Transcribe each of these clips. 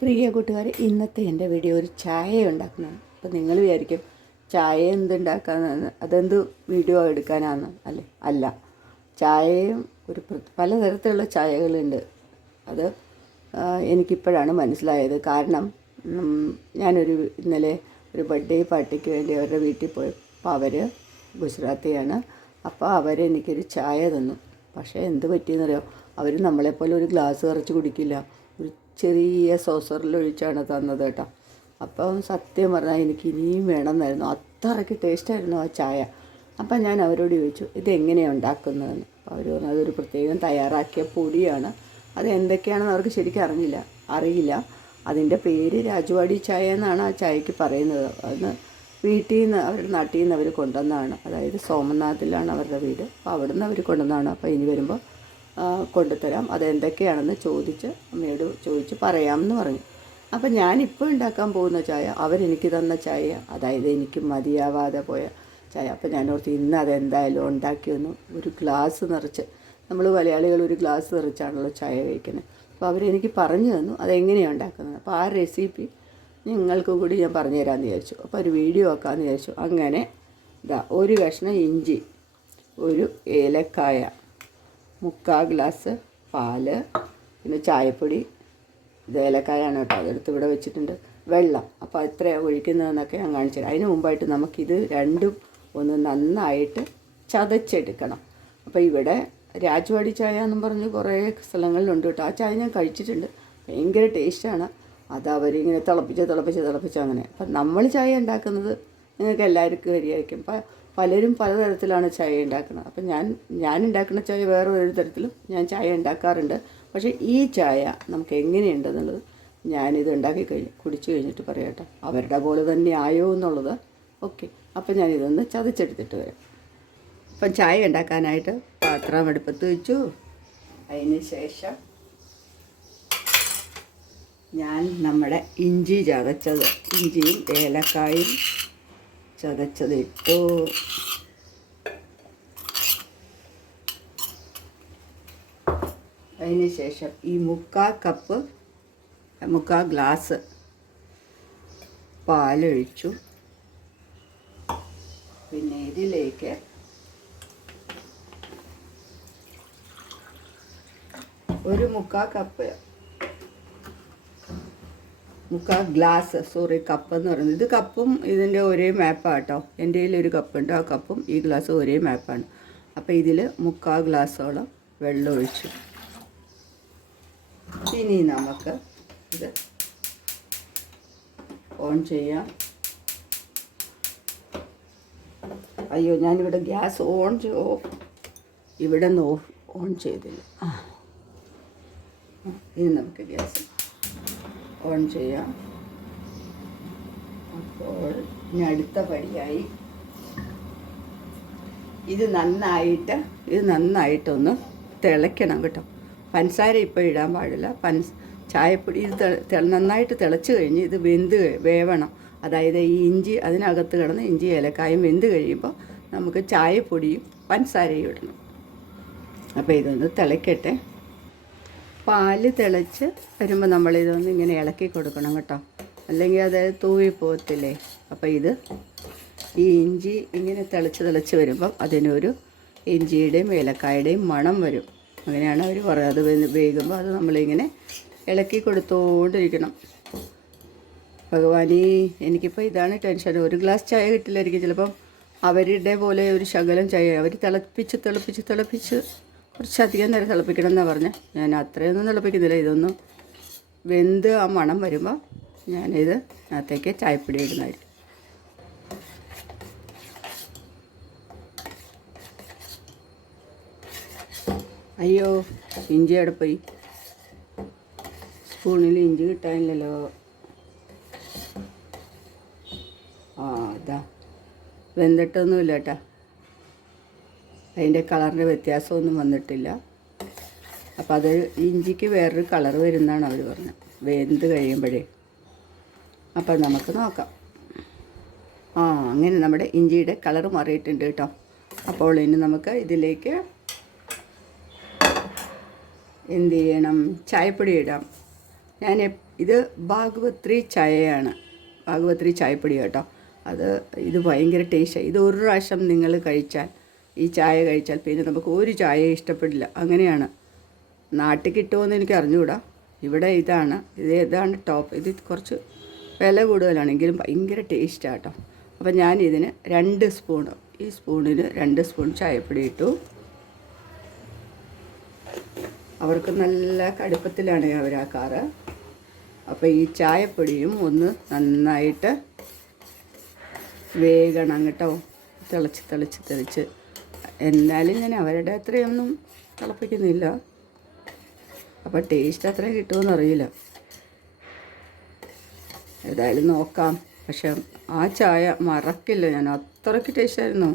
പ്രിയ കൂട്ടുകാരെ, ഇന്നത്തെ എൻ്റെ വീഡിയോ ഒരു ചായ ഉണ്ടാക്കുന്നതാണ്. അപ്പോൾ നിങ്ങൾ വിചാരിക്കും ചായ എന്തുണ്ടാക്കാമെന്ന്, അതെന്ത് വീഡിയോ എടുക്കാനാണ് അല്ലേ? അല്ല, ചായയും പലതരത്തിലുള്ള ചായകളുണ്ട്. അത് എനിക്കിപ്പോഴാണ് മനസ്സിലായത്. കാരണം ഇന്നലെ ഒരു ബർത്ത്ഡേ പാർട്ടിക്ക് വേണ്ടി അവരുടെ വീട്ടിൽ പോയി. അപ്പോൾ അവർ ഗുജറാത്തിയാണ്. അപ്പോൾ അവരെനിക്കൊരു ചായ തന്നു. പക്ഷേ എന്ത് പറ്റിയെന്നറിയോ, അവർ നമ്മളെപ്പോലെ ഒരു ഗ്ലാസ് നിറച്ച് കുടിക്കില്ല, ഒരു ചെറിയ സോസറിലൊഴിച്ചാണ് തന്നത് കേട്ടോ. അപ്പം സത്യം പറഞ്ഞാൽ എനിക്ക് ഇനിയും വേണമെന്നായിരുന്നു, അത്രയ്ക്ക് ടേസ്റ്റായിരുന്നു ആ ചായ. അപ്പം ഞാൻ അവരോട് ചോദിച്ചു, ഇതെങ്ങനെയാണ് ഉണ്ടാക്കുന്നതെന്ന്. അപ്പോൾ അവർ പറഞ്ഞു അതൊരു പ്രത്യേകം തയ്യാറാക്കിയ പൊടിയാണ്, അത് എന്തൊക്കെയാണെന്ന് അവർക്ക് ശരിക്കും അറിയില്ല. അതിൻ്റെ പേര് രാജവാടി ചായ എന്നാണ് ആ ചായക്ക് പറയുന്നത്. അന്ന് വീട്ടിൽ നിന്ന്, അവരുടെ നാട്ടിൽ നിന്ന് അവർ കൊണ്ടുവന്നതാണ്. അതായത് സോമനാഥിലാണ് അവരുടെ വീട്. അപ്പോൾ അവിടെ നിന്ന് അവർ കൊണ്ടുവന്നതാണ്. അപ്പോൾ ഇനി വരുമ്പോൾ കൊണ്ടുതരാം, അതെന്തൊക്കെയാണെന്ന് അമ്മയോട് ചോദിച്ച് പറയാമെന്ന് പറഞ്ഞു. അപ്പം ഞാനിപ്പോൾ ഉണ്ടാക്കാൻ പോകുന്ന ചായ അവരെനിക്ക് തന്ന ചായ, അതായത് എനിക്ക് മതിയാവാതെ പോയ ചായ. അപ്പം ഞാനോർത്ത് ഇന്ന് അതെന്തായാലും ഉണ്ടാക്കിയൊന്നു ഒരു ഗ്ലാസ് നിറച്ച്, നമ്മൾ മലയാളികൾ ഒരു ഗ്ലാസ് നിറച്ചാണല്ലോ ചായ കഴിക്കുന്നത്. അപ്പോൾ അവരെനിക്ക് പറഞ്ഞു തന്നു അതെങ്ങനെയാണ് ഉണ്ടാക്കുന്നത്. അപ്പോൾ ആ റെസിപ്പി നിങ്ങൾക്ക് കൂടി ഞാൻ പറഞ്ഞു തരാമെന്ന് വിചാരിച്ചു. അപ്പോൾ ഒരു വീഡിയോ ആക്കാമെന്ന് വിചാരിച്ചു. അങ്ങനെ ഒരു കഷ്ണം ഇഞ്ചി, ഒരു ഏലക്കായ, 3/4 ഗ്ലാസ് പാല്, പിന്നെ ചായപ്പൊടി, ഇത് ഏലക്കായാണ് കേട്ടോ, അതെടുത്ത് ഇവിടെ വെച്ചിട്ടുണ്ട്, വെള്ളം. അപ്പോൾ എത്രയാണ് ഒഴിക്കുന്നതെന്നൊക്കെ ഞാൻ കാണിച്ചു തരാം. അതിന് മുമ്പായിട്ട് നമുക്കിത് രണ്ടും ഒന്ന് നന്നായിട്ട് ചതച്ചെടുക്കണം. അപ്പോൾ ഇവിടെ രാജവാടി ചായ എന്നും പറഞ്ഞ് കുറേ സ്ഥലങ്ങളിലുണ്ട് കേട്ടോ. ആ ചായ ഞാൻ കഴിച്ചിട്ടുണ്ട്, ഭയങ്കര ടേസ്റ്റാണ്. അത് അവരിങ്ങനെ തിളപ്പിച്ച് അങ്ങനെ. അപ്പം നമ്മൾ ചായ ഉണ്ടാക്കുന്നത് നിങ്ങൾക്ക് എല്ലാവർക്കും അറിയായിരിക്കും. പലരും പലതരത്തിലാണ് ചായ ഉണ്ടാക്കുന്നത്. അപ്പം ഞാൻ ഉണ്ടാക്കുന്ന ചായ വേറെ ഒരു തരത്തിലും ഞാൻ ചായ ഉണ്ടാക്കാറുണ്ട്. പക്ഷേ ഈ ചായ നമുക്ക് എങ്ങനെയുണ്ടെന്നുള്ളത് ഞാനിത് കുടിച്ചു കഴിഞ്ഞിട്ട് പറയാം കേട്ടോ. അവരുടെ പോലെ തന്നെ ആയോ എന്നുള്ളത്. ഓക്കെ, അപ്പം ഞാനിതൊന്ന് ചതച്ചെടുത്തിട്ട് വരാം. അപ്പം ചായ ഉണ്ടാക്കാനായിട്ട് പാത്രം അടുപ്പത്ത് വെച്ചു. അതിന് ശേഷം ഞാൻ നമ്മുടെ ഇഞ്ചി ചതച്ചത്, ഇഞ്ചിയും ഏലക്കായും ചതച്ചതിട്ടു. അതിന് ശേഷം ഈ 3/4 ഗ്ലാസ് പാലൊഴിച്ചു. പിന്നെ ഇതിലേക്ക് ഒരു 3/4 ഗ്ലാസ്, കപ്പ് എന്ന് പറയുന്നത്, ഇത് കപ്പും ഇതിൻ്റെ ഒരേ മാപ്പാണ് കേട്ടോ. എൻ്റെ കയ്യിലൊരു കപ്പുണ്ട്, ആ കപ്പും ഈ ഗ്ലാസ്സും ഒരേ മാപ്പാണ്. അപ്പോൾ ഇതിൽ 3/4 ഗ്ലാസ്സോളം വെള്ളം ഒഴിച്ചു. ഇനി നമുക്ക് ഇത് ഓൺ ചെയ്യാം. അയ്യോ, ഞാനിവിടെ ഗ്യാസ് ഇവിടെ നിന്ന് ഓൺ ചെയ്തില്ല. ഇനി നമുക്ക് ഗ്യാസ് ഓൺ ചെയ്യാം. അപ്പോൾ ഇനി അടുത്ത പടിയായി ഇത് നന്നായിട്ടൊന്ന് തിളയ്ക്കണം കേട്ടോ. പഞ്ചസാര ഇപ്പോൾ ഇടാൻ പാടില്ല. ചായപ്പൊടി ഇത് നന്നായിട്ട് തിളച്ച് കഴിഞ്ഞ് ഇത് വേവണം. അതായത് ഈ ഇഞ്ചി അതിനകത്ത് കിടന്ന് ഇഞ്ചി ഏലക്കായും വെന്ത് കഴിയുമ്പോൾ നമുക്ക് ചായപ്പൊടിയും പഞ്ചസാരയും ഇടണം. അപ്പോൾ ഇതൊന്ന് തിളയ്ക്കട്ടെ. പാല് തിളച്ച് വരുമ്പോൾ നമ്മളിതൊന്ന് ഇങ്ങനെ ഇളക്കി കൊടുക്കണം കേട്ടോ, അല്ലെങ്കിൽ അത് തൂവിപ്പോകത്തില്ലേ. അപ്പോൾ ഈ ഇഞ്ചി ഇങ്ങനെ തിളച്ച് വരുമ്പം അതിനൊരു ഇഞ്ചിയുടെയും ഏലക്കായുടെയും മണം വരും. അങ്ങനെയാണ് അവർ പറയുന്നത്. അത് വേകുമ്പോൾ അത് നമ്മളിങ്ങനെ ഇളക്കി കൊടുത്തുകൊണ്ടിരിക്കണം. ഭഗവാനേ, എനിക്കിപ്പോൾ ഇതാണ് ടെൻഷൻ. ഒരു ഗ്ലാസ് ചായ കിട്ടില്ലായിരിക്കും ചിലപ്പം. അവരുടെ പോലെ ഒരു ശകലം ചായ അവർ തിളപ്പിച്ച് കുറച്ചധികം നേരം തിളപ്പിക്കണം എന്നാണ് പറഞ്ഞത്. ഞാൻ അത്രയൊന്നും തിളപ്പിക്കുന്നില്ല. ഇതൊന്നും വെന്ത് ആ മണം വരുമ്പോൾ ഞാനിത് അതിനകത്തേക്ക് ചായപ്പൊടി ഇടുന്നതായിരിക്കും. അയ്യോ, ഇഞ്ചി അവിടെ പോയി. സ്പൂണിൽ ഇഞ്ചി കിട്ടാനില്ലല്ലോ. ഇതാ വെന്തിട്ടൊന്നുമില്ല കേട്ടോ. അതിൻ്റെ കളറിൻ്റെ വ്യത്യാസമൊന്നും വന്നിട്ടില്ല. അപ്പോൾ അത് ഇഞ്ചിക്ക് വേറൊരു കളർ വരുന്നതാണ് അവർ പറഞ്ഞത്, വെന്ത് കഴിയുമ്പോഴേ. അപ്പോൾ നമുക്ക് നോക്കാം. അങ്ങനെ നമ്മുടെ ഇഞ്ചിയുടെ കളർ മാറിയിട്ടുണ്ട് കേട്ടോ. അപ്പോൾ ഇനി നമുക്ക് ഇതിലേക്ക് എന്ത് ചെയ്യണം, ചായപ്പൊടി ഇടാം. ഞാൻ ഇത് ഭാഗവത്രി ചായയാണ്, ഭാഗവത്രി ചായപ്പൊടി കേട്ടോ. ഇത് ഭയങ്കര ടേസ്റ്റാണ്. ഇത് ഒരു പ്രാവശ്യം നിങ്ങൾ കഴിച്ചാൽ, ഈ ചായ കഴിച്ചാൽ പിന്നെ നമുക്ക് ഒരു ചായ ഇഷ്ടപ്പെടില്ല. അങ്ങനെയാണ്. നാട്ടിൽ കിട്ടുമോയെന്ന് എനിക്ക് അറിഞ്ഞുകൂടാ. ഇവിടെ ഇതാണ് ടോപ്പ്. ഇത് കുറച്ച് വില കൂടുതലാണെങ്കിലും ഭയങ്കര ടേസ്റ്റാണ് കേട്ടോ. അപ്പം ഞാനിതിന് 2 സ്പൂണ്, ഈ സ്പൂണിന് 2 സ്പൂൺ ചായപ്പൊടി ഇട്ടു. അവർക്ക് നല്ല കടുപ്പത്തിലാണ് അവരാക്കാറ്. അപ്പോൾ ഈ ചായപ്പൊടിയും ഒന്ന് നന്നായിട്ട് വേഗണം കേട്ടോ. തിളച്ച് എന്നാലും ഞാൻ അവരുടെ അത്രയൊന്നും തിളപ്പിക്കുന്നില്ല. അപ്പോൾ ടേസ്റ്റ് അത്രയും കിട്ടുമെന്ന് അറിയില്ല. ഏതായാലും നോക്കാം. പക്ഷെ ആ ചായ മറക്കില്ല ഞാൻ. അത്രയ്ക്ക് ടേസ്റ്റായിരുന്നു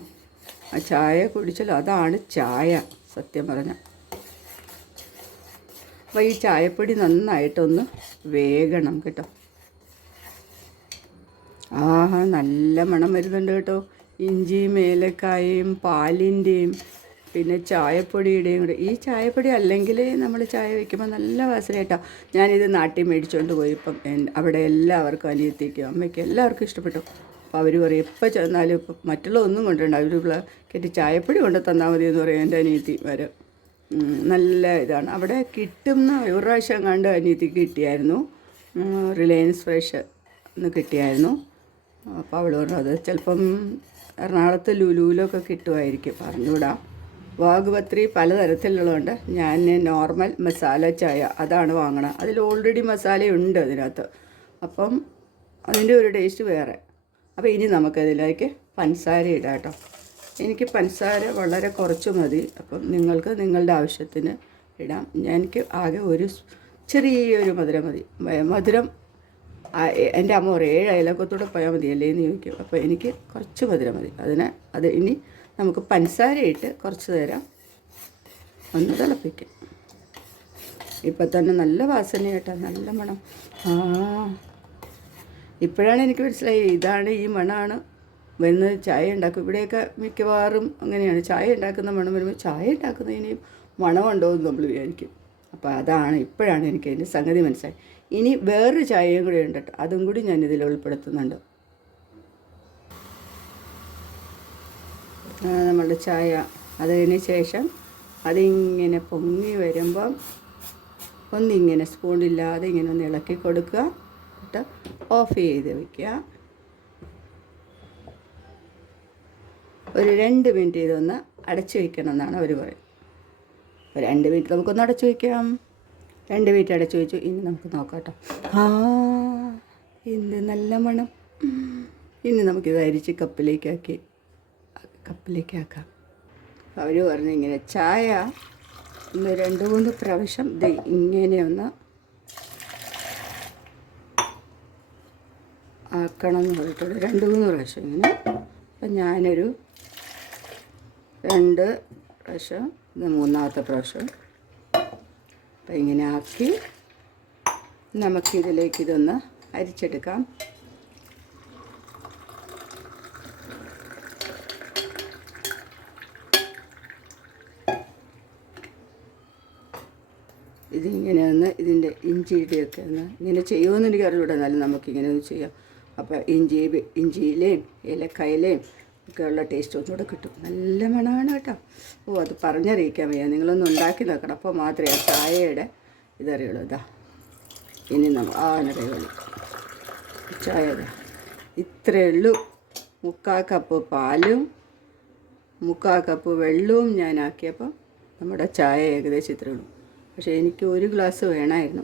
ആ ചായ കുടിച്ചാൽ. അതാണ് ചായ സത്യം പറഞ്ഞാൽ. അപ്പോൾ ഈ ചായപ്പൊടി നന്നായിട്ടൊന്ന് വേഗണം കേട്ടോ. ആഹാ, നല്ല മണം വരുന്നുണ്ട് കേട്ടോ. ഇഞ്ചിയും ഏലക്കായയും പാലിൻ്റെയും പിന്നെ ചായപ്പൊടിയുടെയും കൂടെ. ഈ ചായപ്പൊടി അല്ലെങ്കിൽ നമ്മൾ ചായ വയ്ക്കുമ്പോൾ നല്ല വാസനയായിട്ടാണ്. ഞാനിത് നാട്ടിൽ മേടിച്ചുകൊണ്ട് പോയി. ഇപ്പം അവിടെ എല്ലാവർക്കും, അനിയത്തിക്കും അമ്മയ്ക്കും എല്ലാവർക്കും ഇഷ്ടപ്പെട്ടു. അപ്പോൾ അവർ പറയും എപ്പോൾ ചെന്നാലും ഇപ്പം മറ്റുള്ള ഒന്നും കൊണ്ടുണ്ട്, അവർ കെട്ടി ചായപ്പൊടി കൊണ്ട് തന്നാൽ മതി എന്ന് പറയും എൻ്റെ അനിയത്തി വരെ. നല്ല ഇതാണ്. അവിടെ കിട്ടുന്ന ഒരു പ്രാവശ്യം കണ്ട് അനിയത്തിക്ക് കിട്ടിയായിരുന്നു. റിലയൻസ് ഫ്രഷ് ഒന്ന് കിട്ടിയായിരുന്നു. അപ്പോൾ അവൾ പറഞ്ഞു അത് ചിലപ്പം എറണാകുളത്ത് ലുലുവിലൊക്കെ കിട്ടുമായിരിക്കും, പറഞ്ഞുകൂടാ. ഭാഗവത്രി പലതരത്തിലുള്ളതുകൊണ്ട് ഞാൻ നോർമൽ മസാല ചായ അതാണ് വാങ്ങണം. അതിൽ ഓൾറെഡി മസാലയുണ്ട് അതിനകത്ത്. അപ്പം അതിൻ്റെ ഒരു ടേസ്റ്റ് വേറെ. അപ്പോൾ ഇനി നമുക്കതിലേക്ക് പഞ്ചസാര ഇടാം കേട്ടോ. എനിക്ക് പഞ്ചസാര വളരെ കുറച്ച് മതി. അപ്പം നിങ്ങൾക്ക് നിങ്ങളുടെ ആവശ്യത്തിന് ഇടാം. എനിക്ക് ആകെ ഒരു ചെറിയൊരു മധുരം മതി. മധുരം എൻ്റെ അമ്മ പറയും 7 അയലക്കത്തൂടെ പോയാൽ മതിയല്ലേ എന്ന് ചോദിക്കും. അപ്പോൾ എനിക്ക് കുറച്ച് മധുരം മതി. അത് ഇനി നമുക്ക് പഞ്ചസാര ഇട്ട് കുറച്ച് നേരം ഒന്ന് തിളപ്പിക്കാം. ഇപ്പം തന്നെ നല്ല വാസന കേട്ടോ, നല്ല മണം. ഇപ്പോഴാണ് എനിക്ക് മനസ്സിലായി ഇതാണ്, ഈ മണമാണ് വരുന്നത്. ചായ ഉണ്ടാക്കും ഇവിടെയൊക്കെ മിക്കവാറും അങ്ങനെയാണ്. ചായ ഉണ്ടാക്കുന്ന മണം വരുമ്പോൾ ചായ ഉണ്ടാക്കുന്നതിനെയും മണമുണ്ടോ എന്ന് നമ്മൾ വിചാരിക്കും. അപ്പോൾ ഇപ്പോഴാണ് എനിക്ക് അതിൻ്റെ സംഗതി മനസ്സിലായി. ഇനി വേറൊരു ചായയും കൂടെ ഉണ്ട് കേട്ടോ, അതും കൂടി ഞാനിതിൽ ഉൾപ്പെടുത്തുന്നുണ്ട്. നമ്മളുടെ ചായ അതിന് ശേഷം അതിങ്ങനെ പൊങ്ങി വരുമ്പം ഒന്നിങ്ങനെ സ്പൂണില്ലാതെ ഇങ്ങനെ ഒന്ന് ഇളക്കി കൊടുക്കുക. എന്നിട്ട് ഓഫ് ചെയ്ത് വയ്ക്കുക. ഒരു 2 മിനിറ്റ് ഇതൊന്ന് അടച്ചു വയ്ക്കണം എന്നാണ് അവർ പറയും. അപ്പോൾ 2 മിനിറ്റ് നമുക്കൊന്ന് അടച്ചു വയ്ക്കാം. 2 മിനിറ്റ് അടച്ചു വെച്ചു. ഇനി നമുക്ക് നോക്കാം കേട്ടോ. എന്ത് നല്ല മണം. ഇനി നമുക്കിത് അരിച്ച് കപ്പിലേക്കാക്കാം. അവർ പറഞ്ഞു ഇങ്ങനെ ചായ ഒന്ന് 2-3 പ്രാവശ്യം ഇങ്ങനെ ഒന്ന് ആക്കണം എന്ന് പറഞ്ഞിട്ടുള്ളൂ. 2-3 പ്രാവശ്യം ഇങ്ങനെ. അപ്പം ഞാനൊരു 2 പ്രാവശ്യം, ഇത് 3-ാമത്തെ പ്രാവശ്യം. അപ്പം ഇങ്ങനെ ആക്കി നമുക്കിതിലേക്ക് ഇതൊന്ന് അരിച്ചെടുക്കാം. ഇതിങ്ങനെ ഒന്ന് ഇതിൻ്റെ ഇഞ്ചിയുടെയൊക്കെ ഒന്ന് ഇങ്ങനെ ചെയ്യുമെന്ന് എനിക്ക് അറിയില്ല. എന്നാലും നമുക്കിങ്ങനെ ഒന്ന് ചെയ്യാം. അപ്പോൾ ഇഞ്ചിയിലെയും ഏലക്കായിലെയും ഒക്കെയുള്ള ടേസ്റ്റ് ഒന്നുകൂടെ കിട്ടും. നല്ല മണമാണ് കേട്ടോ. അത് പറഞ്ഞറിയിക്കാൻ വയ്യ. നിങ്ങളൊന്ന് ഉണ്ടാക്കി നോക്കണം. അപ്പോൾ മാത്രമേ ആ ചായയുടെ ഇതറിയുള്ളൂ. ഇനി അറിയുള്ളൂ. ചായ ഇത്രയേ ഉള്ളൂ. 3/4 കപ്പ് പാലും 3/4 കപ്പ് വെള്ളവും ഞാനാക്കിയപ്പോൾ നമ്മുടെ ചായ ഏകദേശം ഇത്രയേ ഉള്ളൂ. പക്ഷേ എനിക്ക് 1 ഗ്ലാസ് വേണമായിരുന്നു.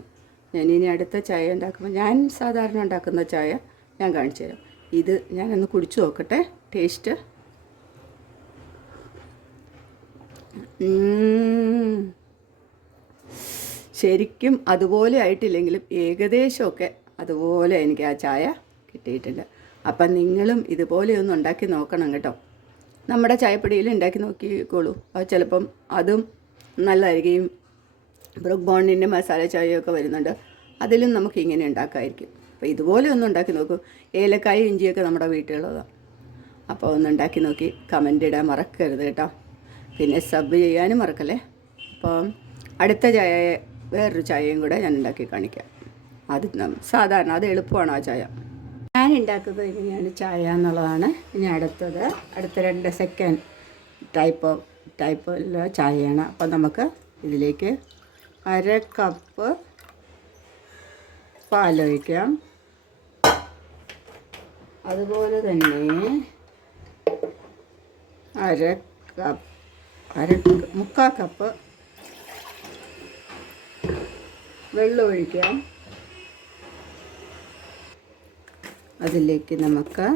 ഞാനിനി അടുത്ത ചായ ഉണ്ടാക്കുമ്പോൾ ഞാൻ സാധാരണ ഉണ്ടാക്കുന്ന ചായ ഞാൻ കാണിച്ചു തരാം. ഇത് ഞാനൊന്ന് കുടിച്ചു നോക്കട്ടെ ടേസ്റ്റ്. ശരിക്കും അതുപോലെ ആയിട്ടില്ലെങ്കിലും ഏകദേശമൊക്കെ അതുപോലെ എനിക്ക് ആ ചായ കിട്ടിയിട്ടുണ്ട്. അപ്പം നിങ്ങളും ഇതുപോലെ ഒന്ന് ഉണ്ടാക്കി നോക്കണം കേട്ടോ. നമ്മുടെ ചായപ്പൊടിയിൽ ഉണ്ടാക്കി നോക്കിക്കോളൂ. അത് ചിലപ്പം അതും നല്ലതായിരിക്കും. ബ്രൂക്ക് ബോണ്ടിൻ്റെ മസാല ചായയൊക്കെ വരുന്നുണ്ട്, അതിലും നമുക്ക് ഇങ്ങനെ ഉണ്ടാക്കാമായിരിക്കും. അപ്പോൾ ഇതുപോലെ ഒന്ന് ഉണ്ടാക്കി നോക്കൂ. ഏലക്കായും ഇഞ്ചിയൊക്കെ നമ്മുടെ വീട്ടിലുള്ളതാണ്. അപ്പോൾ ഒന്ന് ഉണ്ടാക്കി നോക്കി കമൻ്റ് ഇടാൻ മറക്കരുത് കേട്ടോ. പിന്നെ സബ് ചെയ്യാനും മറക്കല്ലേ. അപ്പം അടുത്ത ചായ വേറൊരു ചായയും കൂടെ ഞാൻ ഉണ്ടാക്കി കാണിക്കാം. അത് സാധാരണ അത് എളുപ്പമാണ് ആ ചായ. ഞാൻ ഉണ്ടാക്കുന്നത് എങ്ങനെയാണ് ചായ എന്നുള്ളതാണ്. ഇനി അടുത്ത 2 സെക്കൻഡ് ടൈപ്പുള്ള ചായയാണ്. അപ്പോൾ നമുക്ക് ഇതിലേക്ക് 1/2 കപ്പ് പാലൊഴിക്കാം. അതുപോലെ തന്നെ 3/4 കപ്പ് വെള്ളം ഒഴിക്കാം. അതിലേക്ക് നമുക്ക്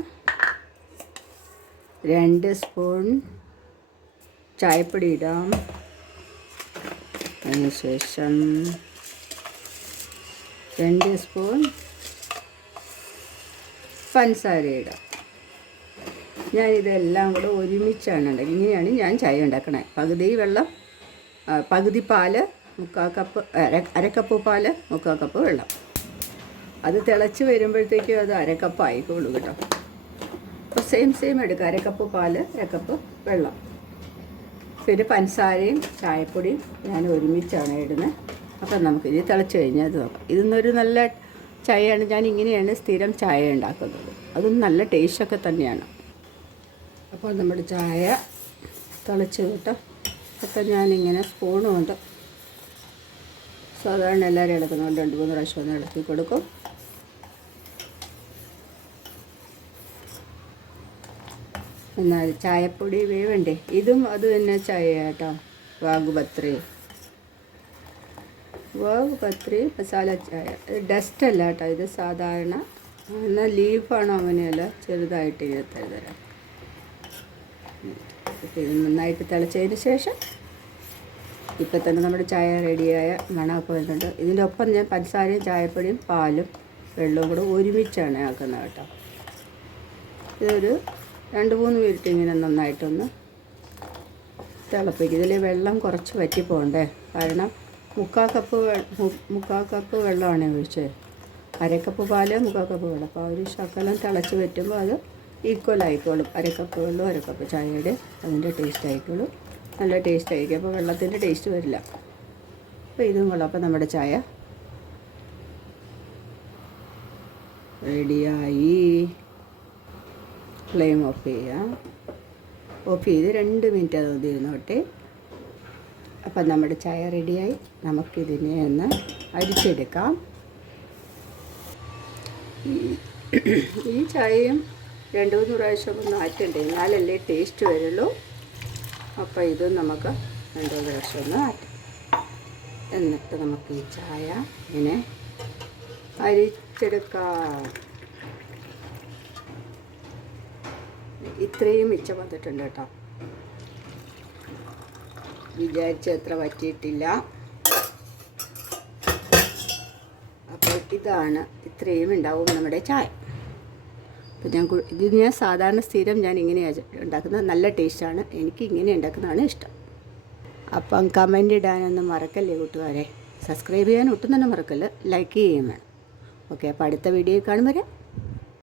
2 സ്പൂൺ ചായപ്പൊടി ഇടാം. അതിനുശേഷം 2 സ്പൂൺ പഞ്ചസാര ഇടാം. ഞാനിതെല്ലാം കൂടെ ഒരുമിച്ചാണ് ഉണ്ടാക്കി. ഇങ്ങനെയാണ് ഞാൻ ചായ ഉണ്ടാക്കണേ. പകുതി വെള്ളം, പകുതി പാല്, 3/4 കപ്പ്, 1/2 കപ്പ് പാല്, 3/4 കപ്പ് വെള്ളം. അത് തിളച്ച് വരുമ്പോഴത്തേക്കും അത് 1/2 കപ്പ് ആയിക്കോളൂ കേട്ടോ. അപ്പോൾ സെയിം എടുക്കുക. 1/2 കപ്പ് പാല്, 1/2 കപ്പ് വെള്ളം. പിന്നെ പഞ്ചസാരയും ചായപ്പൊടിയും ഞാൻ ഒരുമിച്ചാണ് ഇടുന്നത്. അപ്പം നമുക്കിത് തിളച്ച് കഴിഞ്ഞാൽ അത് നോക്കാം. ഇതൊന്നൊരു നല്ല ചായയാണ്. ഞാൻ ഇങ്ങനെയാണ് സ്ഥിരം ചായ ഉണ്ടാക്കുന്നത്. അതും നല്ല ടേസ്റ്റൊക്കെ തന്നെയാണ്. അപ്പോൾ നമ്മുടെ ചായ തിളച്ച് കേട്ടോ. അപ്പം ഞാനിങ്ങനെ സ്പൂണ് കൊണ്ട് സാധാരണ എല്ലാവരും ഇളക്കുന്നുണ്ട് 2-3 പ്രാവശ്യം ഒന്ന് ഇളക്കി കൊടുക്കും. എന്നാൽ ചായപ്പൊടി വേവണ്ടേ. ഇതും അത് തന്നെ ചായ കേട്ടോ. വാഗുപത്രി മസാല ചായ. ഡസ്റ്റ് അല്ല കേട്ടോ, ഇത് സാധാരണ. എന്നാൽ ലീഫാണോ അങ്ങനെയല്ല, ചെറുതായിട്ട് ഇങ്ങനെ തരാം. ഇത് നന്നായിട്ട് തിളച്ചതിന് ശേഷം ഇപ്പം തന്നെ നമ്മുടെ ചായ റെഡിയായ മണമൊക്കെ വരുന്നുണ്ട്. ഇതിൻ്റെ ഒപ്പം ഞാൻ പഞ്ചസാരയും ചായപ്പൊടിയും പാലും വെള്ളവും കൂടെ ഒരുമിച്ചാണ് ആക്കുന്നത് കേട്ടോ. ഇതൊരു 2-3 മിനിറ്റ് ഇങ്ങനെ നന്നായിട്ടൊന്ന് തിളപ്പിക്കും. ഇതിൽ വെള്ളം കുറച്ച് വറ്റി പോകണ്ടേ, കാരണം 3/4 കപ്പ് വെള്ളമാണ് ഒഴിച്ചത്. 1/2 കപ്പ് പാല്, 3/4 കപ്പ് വെള്ളം. അപ്പോൾ ഒരു ശകലം തിളച്ച് പറ്റുമ്പോൾ അത് ഈക്വൽ ആയിക്കോളും. 1/2 കപ്പ് വെള്ളവും 1/2 കപ്പ് ചായയുടെ അതിൻ്റെ ടേസ്റ്റ് ആയിക്കോളും. നല്ല ടേസ്റ്റ് ആയിരിക്കും. അപ്പോൾ വെള്ളത്തിൻ്റെ ടേസ്റ്റ് വരില്ല. അപ്പോൾ ഇതും കൊള്ളാം. അപ്പോൾ നമ്മുടെ ചായ റെഡിയായി. ഫ്ലെയിം ഓഫ് ചെയ്യാം. ഓഫ് ചെയ്ത് 2 മിനിറ്റ് അത് ഇരുന്നോട്ടെ. അപ്പം നമ്മുടെ ചായ റെഡിയായി. നമുക്കിതിനെ ഒന്ന് അരിച്ചെടുക്കാം. ഈ ചായയും 2-3 പ്രാവശ്യം ഒന്ന് ആറ്റണ്ടേ, എന്നാലല്ലേ ടേസ്റ്റ് വരുള്ളൂ. അപ്പോൾ ഇതും നമുക്ക് 2-3 പ്രാവശ്യം ഒന്ന് ആറ്റാം. എന്നിട്ട് നമുക്ക് ഈ ചായ ഇങ്ങനെ അരിച്ചെടുക്കാം. ഇത്രയും മിച്ചം വന്നിട്ടുണ്ട് കേട്ടോ. വിചാരിച്ച അത്ര പറ്റിയിട്ടില്ല. അപ്പോൾ ഇതാണ്, ഇത്രയും ഉണ്ടാവും നമ്മുടെ ചായ. അപ്പോൾ ഞാൻ സാധാരണ സ്ഥിരം ഞാൻ ഇങ്ങനെയാണ് ഉണ്ടാക്കുന്നത്. നല്ല ടേസ്റ്റാണ്. എനിക്ക് ഇങ്ങനെ ഉണ്ടാക്കുന്നതാണ് ഇഷ്ടം. അപ്പം കമൻ്റ് ഇടാനൊന്നും മറക്കല്ലേ കൂട്ടുകാരെ. സബ്സ്ക്രൈബ് ചെയ്യാൻ ഒട്ടും തന്നെ മറക്കല്ല. ലൈക്ക് ചെയ്യുകയും വേണം. ഓക്കെ, അപ്പോൾ അടുത്ത വീഡിയോ കാണും വരെ